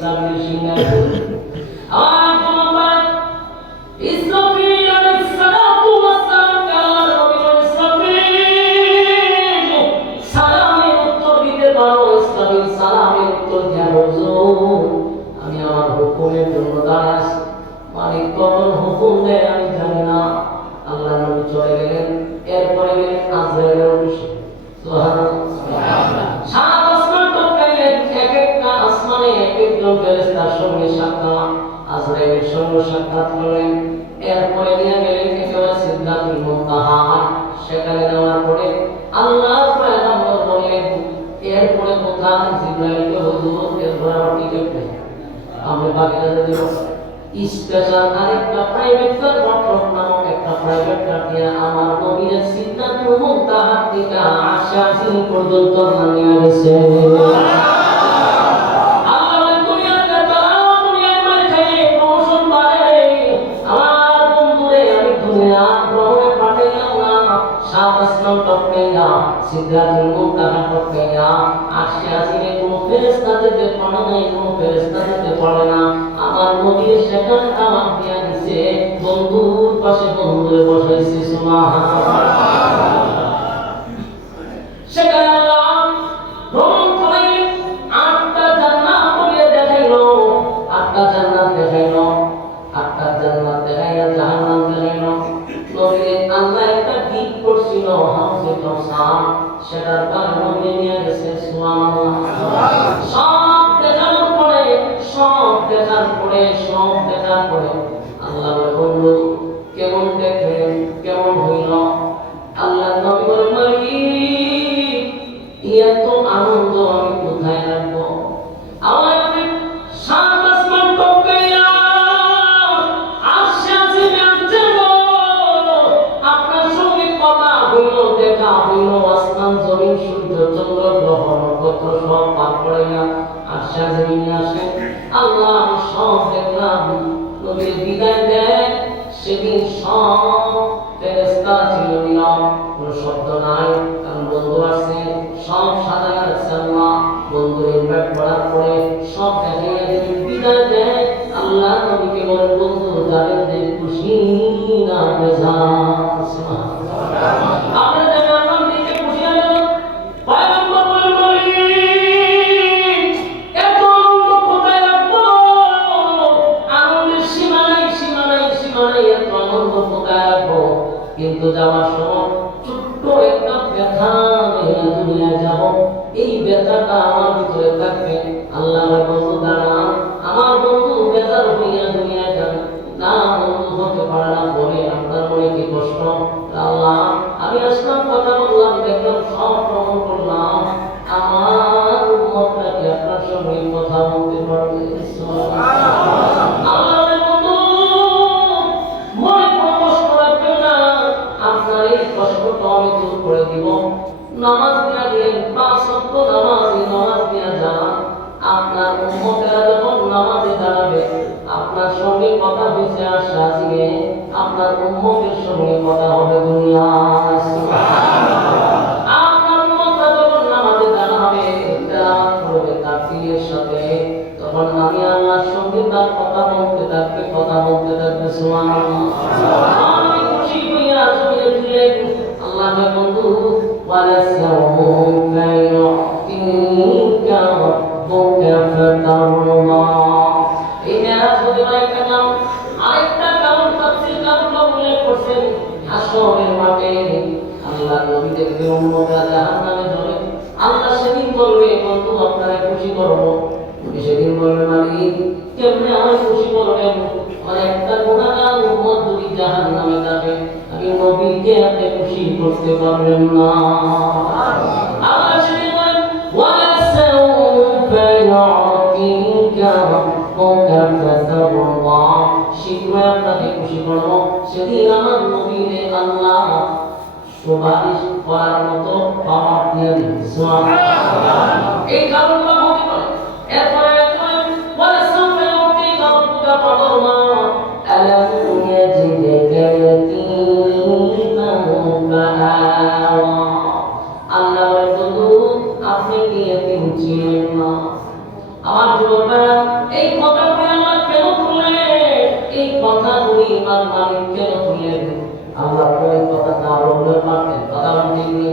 আমি আমার হুকুমের জন্য দাঁড়াস মালিক কখন হুকুম দেয় আমি জানি না। আল্লাহ নবী চলে গেলেন। এরপরে গেলেন আজরাইলের অফিসে। সাত আসমান টপকাইলেন। এক একটা আসমানে এক একজন ফেরেশতার সঙ্গে সাক্ষাৎ। আজরাইলের সঙ্গে সাক্ষাৎ করলেন। এরপরে নিয়ে গেলেন একেবারে সিদরাতুল মুনতাহা। সেখানে নেওয়ার পরে আল্লাহ পয়গম্বর বললেন, এরপরে কোথায়? জিবরাইলকে হুজুর এরপর আমার টিকিট নেই, আমরা বাগেরহাটে দেব। স্পেশাল আরেকটা প্রাইভেট কার বটন নামক একটা প্রাইভেট কার দিয়ে আমার নবীর সিদরাতুল মুনতাহা থেকে আশাসিন পর্যন্ত নিয়ে গেছে। সিদরাতুল মুনতাহা টপকাইয়া আশিয়াসিনে কোন ফেরেশতা যেতে পারে না, কোন ফেরেশতা যেতে পারে না। আমার নবীর সেখানে আমার দিয়া দিছে, বন্ধুর পাশে বন্ধুরে বসাইছে। সুবহানাল্লাহ। সেখানে আল্লাহ ভ্রমণ করে আটটা জান্নাত বলে দেখাইলো, আটটা জান্নাত দেখাইলো, আটটা জান্নাত দেখাইয়া জাহান্নাম দেখাইলো। নবীর আল্লাহ একটা গীত করছিল হাউজে কাউসার, সেটার কারণে নবী নিয়ে গেছে। সুবহানাল্লাহ। সব দেখার পরে আল্লাহ বলল, কেমন দেখলেন, কেমন হইল? আল্লাহ নবী বলেন, মালিক এত আনন্দ আমি কোথায় রাখবো? আমার সাত আসমান টপকাইয়া আপনার সঙ্গে কথা হইল, দেখা হইল, আসমান জমিন সূর্য চন্দ্র গ্রহ নক্ষত্র সব পার করাইয়া আশা জমিনে আসে। আল্লাহ সব দেখলাম। নবীর বিদায় দেয় সেদিন সব ফেরেশতা ছিল নীরব, কোনো শব্দ নাই, কারণ বন্ধু আসছে। সব সাদা রাখছে আল্লাহ। বন্ধু ইনভাইট করার পরে সব দেখাইয়া যদি বিদায় দেয়, আল্লাহ নবীকে বলেন, বন্ধু জানেন যে খুশি না বেজার? আপনারা জানেন আমার দিকে খুশি হলো। পয়গম্বর বলেন, এত আনন্দ কোথায় রাখবো? আনন্দের সীমা নাই, সীমা নাই, সীমা নাই, এত আনন্দ কোথায় রাখবো? কিন্তু যাওয়ার সময় ছোট্ট একটা ব্যথা নিয়ে দুনিয়ায় যাব। এই ব্যথাটা আমার ভিতরে থাকবে। আল্লাহ বন্ধু দাঁড়ান, আমার বন্ধু বেজার হইয়া দুনিয়ায় যান না, বন্ধু হতে পারে না। বলে আপনার মনে কি কষ্ট? আল্লাহ আমি আসলাম, কথা বললাম, দেখলাম, সব ভ্রমণ করলাম, আমার উম্মতটাকে আপনার সঙ্গে কথা বলতে পারবে? আল্লাহ বন্ধু মনে কোনো কষ্ট রাখবেন না, আপনার এই কষ্টটা আমি দূর করে দিব। নামাজ দিয়া দিলেন, 5 ওয়াক্ত নামাজ দিয়া যান। আপনার উম্মতেরা যখন নামাজে দাঁড়াবে, আপনার সঙ্গে কথা হয়েছে আশা দিয়ে, আপনার উম্মতের সঙ্গে কথা হবে দুনিয়ায়। আপনার উম্মতরা যখন নামাজে দাঁড়াবে, তেলাওয়াত করবে তাকবীরের সাথে, তখন আমি আল্লাহর সঙ্গে তার কথা বলতে থাকবে, কথা বলতে থাকবে। সুবহানাল্লাহ। আমি খুশি হইয়া জমিনে ফিরে আল্লাহ বন্ধু وَلَسَوْفَ يُعْطِيكَ رَبُّكَ فَتَرْضَىٰ। এই মেরাজ হতে পারে একটা কারণ। আরেকটা কারণ তাফসীর কারণটা উল্লেখ করছেন, হাসরের মাঠে আল্লাহ নবীদেরকে উম্মতরা জাহান্নামে ধরে আল্লাহ সেদিন বলবে, বন্ধু আপনারা খুশি করব। সেদিন বলবে, মালিক কেমনে আমার খুশি করবেন? একটা গুনাহগার উম্মত যদি জাহান্নামে যাবে, আমি নবীকে আপনি খুশি করতে পারবেন না। আল্লাহ সেদিন বলেন, ওয়ালাসাউফা ইউতিকা রাব্বুকা ফাতারদা। শীঘ্রই আপনাকে খুশি করব। সেদিন আমার নবীকে আল্লাহ সুপারিশ করার মতো পাওয়ার দিয়ে দিবেন। সুবহানাল্লাহ। এই কারণটা হতে পারে। এরপরে ওয়ালাসাউফা ইউতিকা রাব্বুকা ফাতারদা। আলাম ইয়াজিদকা ইয়াতীমান ফাআওয়া। আল্লাহ বন্ধু আপনি কি এতিম ছিলেন না? আমার যুবকরা এই কথাগুলি আল্লাহ কেন তুললেন? এই কথাগুলি ইমান মালিক কেন তুললেন? আল্লাহ ওই কথাটা আরো বলে পারতেন, কথা বলেননি।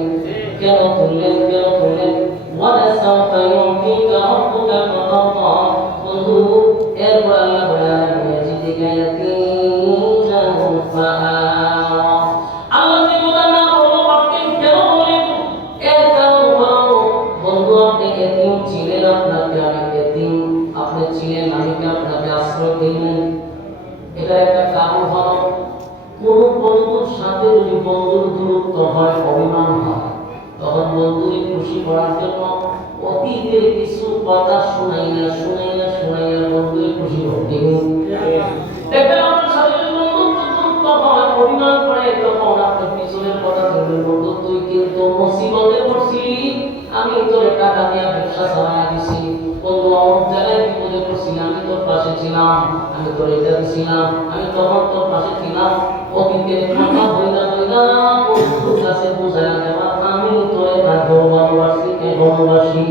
কেন তুললেন? কেন তুললেন? ওয়ালাসাউফা ইউতিকা রাব্বুকা ফাতারদা। বন্ধু, এরপর আল্লাহ বলেন ইয়াজিদিকা ইয়াতীমান ফাআওয়া। আল্লাহ যে কথা না বলতে পারতেন, কেন বলেন? এর কারণ হলো, বন্ধু আপনি এতিম ছিলেন, আপনাকে আমি এতিম, আপনি ছিলেন, আমি কি আপনাকে আশ্রয় দিইনি? এটা একটা কারণ হলো, কোন বন্ধুর সাথে যদি বন্ধুর দূরত্ব হয়, অভিমান হয়, তখন বন্ধুকে খুশি করার জন্য অতীতের কিছু কথা শুনাইয়া বন্ধুকে খুশি করতে দেখবেন। আপনার সাথে যদি বন্ধুত্ব দূরত্ব হয়, অভিমান করে, তখন আপনার পিছনের কথা শুনবেন, বন্ধু তুই কিন্তু মুসিবতে পড়ছিলি, আমি তোর টাকা দিয়ে ব্যবসা চালাইয়া দিছি, বন্ধু অনেক জায়গায় বিপদে পড়ছিলাম, আমি তোর পাশে ছিলাম, আমি তোর এটা দিছিলাম, আমি তখন তোর পাশে ছিলাম। অতীতের কথা বইলা বন্ধুর কাছে বুঝাইয়া দেওয়া, আমি তোর আগেও ভালোবাসি, এখনো ভালোবাসি।